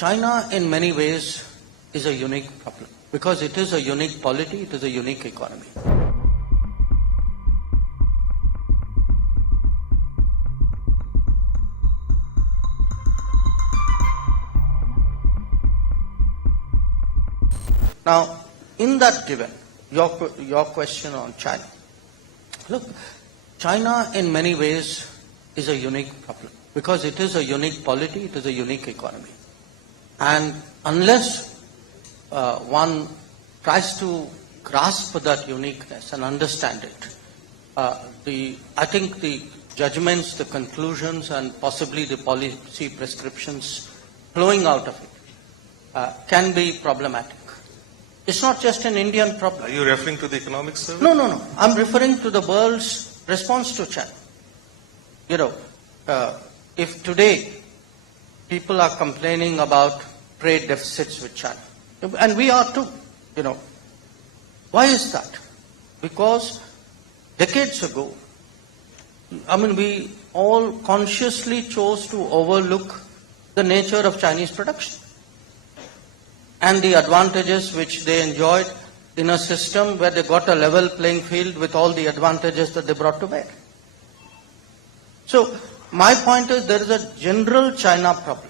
China in many ways is a unique problem because it is a unique polity, it is a unique economy. Now, in that given, your question on China. Look, China in many ways is a unique problem because it is a unique polity, it is a unique economy. And unless one tries to grasp that uniqueness and understand it, I think the judgments, the conclusions, and possibly the policy prescriptions flowing out of it can be problematic. It's not just an Indian problem. Are you referring to the economic survey? No. I'm referring to the world's response to China. You know, if today people are complaining about trade deficits with China, and we are too, you know, why is that? Because decades ago, we all consciously chose to overlook the nature of Chinese production and the advantages which they enjoyed in a system where they got a level playing field with all the advantages that they brought to bear. So, my point is there is a general China problem.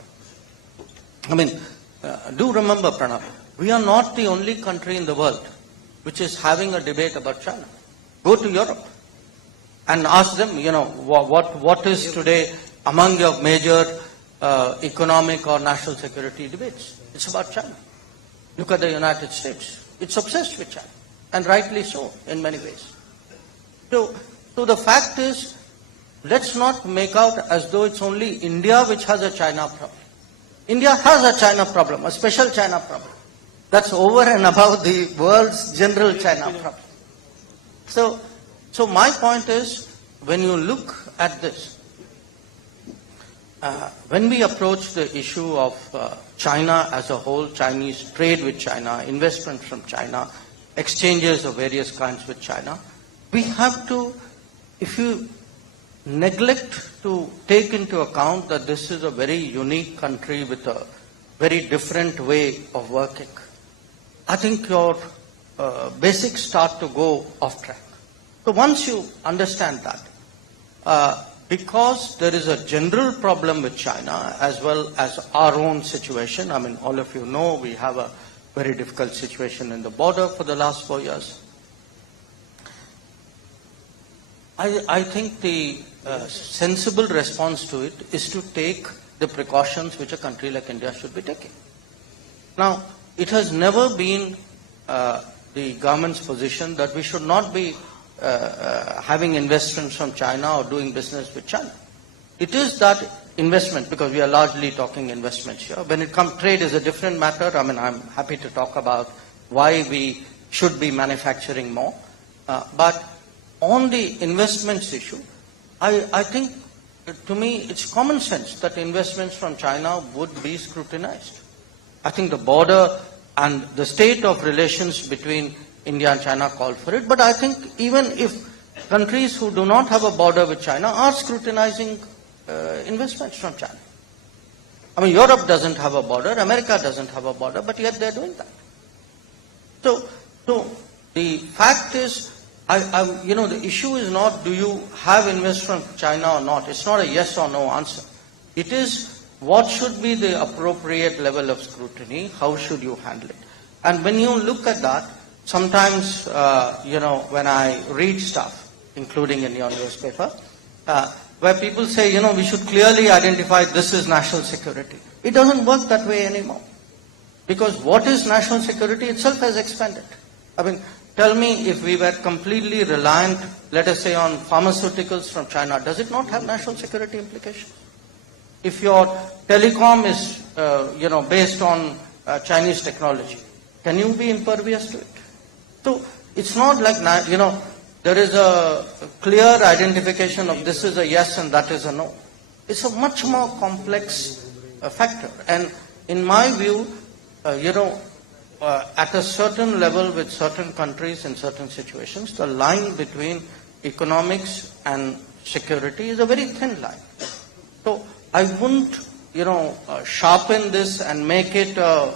Do remember, Pranab, we are not the only country in the world which is having a debate about China. Go to Europe and ask them, what is today among your major economic or national security debates? It's about China. Look at the United States. It's obsessed with China, and rightly so in many ways. So the fact is, let's not make out as though it's only India which has a China problem. India has a China problem, a special China problem. That's over and above the world's general China problem. So my point is, when you look at this, when we approach the issue of China as a whole, Chinese trade with China, investment from China, exchanges of various kinds with China, we have to, if you neglect to take into account that this is a very unique country with a very different way of working, I think your basics start to go off track. So once you understand that, because there is a general problem with China as well as our own situation, all of you know we have a very difficult situation in the border for the last 4 years. I think the sensible response to it is to take the precautions which a country like India should be taking. Now, it has never been the government's position that we should not be having investments from China or doing business with China. It is that investment, because we are largely talking investments here. When it comes, trade is a different matter. I'm happy to talk about why we should be manufacturing more. But on the investments issue, I think, to me, it's common sense that investments from China would be scrutinized. I think the border and the state of relations between India and China call for it, but I think even if countries who do not have a border with China are scrutinizing investments from China. Europe doesn't have a border, America doesn't have a border, but yet they're doing that. So the fact is, the issue is not do you have investment from China or not. It's not a yes or no answer. It is what should be the appropriate level of scrutiny, how should you handle it. And when you look at that, sometimes, when I read stuff, including in your newspaper, where people say, we should clearly identify this is national security. It doesn't work that way anymore. Because what is national security itself has expanded. Tell me, if we were completely reliant, let us say, on pharmaceuticals from China, does it not have national security implications? If your telecom is, based on Chinese technology, can you be impervious to it? So it's not like, there is a clear identification of this is a yes and that is a no. It's a much more complex factor. And in my view, at a certain level with certain countries in certain situations, the line between economics and security is a very thin line. So I wouldn't sharpen this and make it a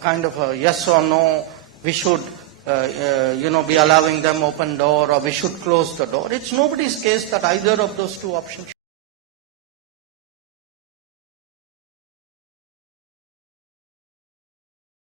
kind of a yes or no, we should, be allowing them open door or we should close the door. It's nobody's case that either of those two options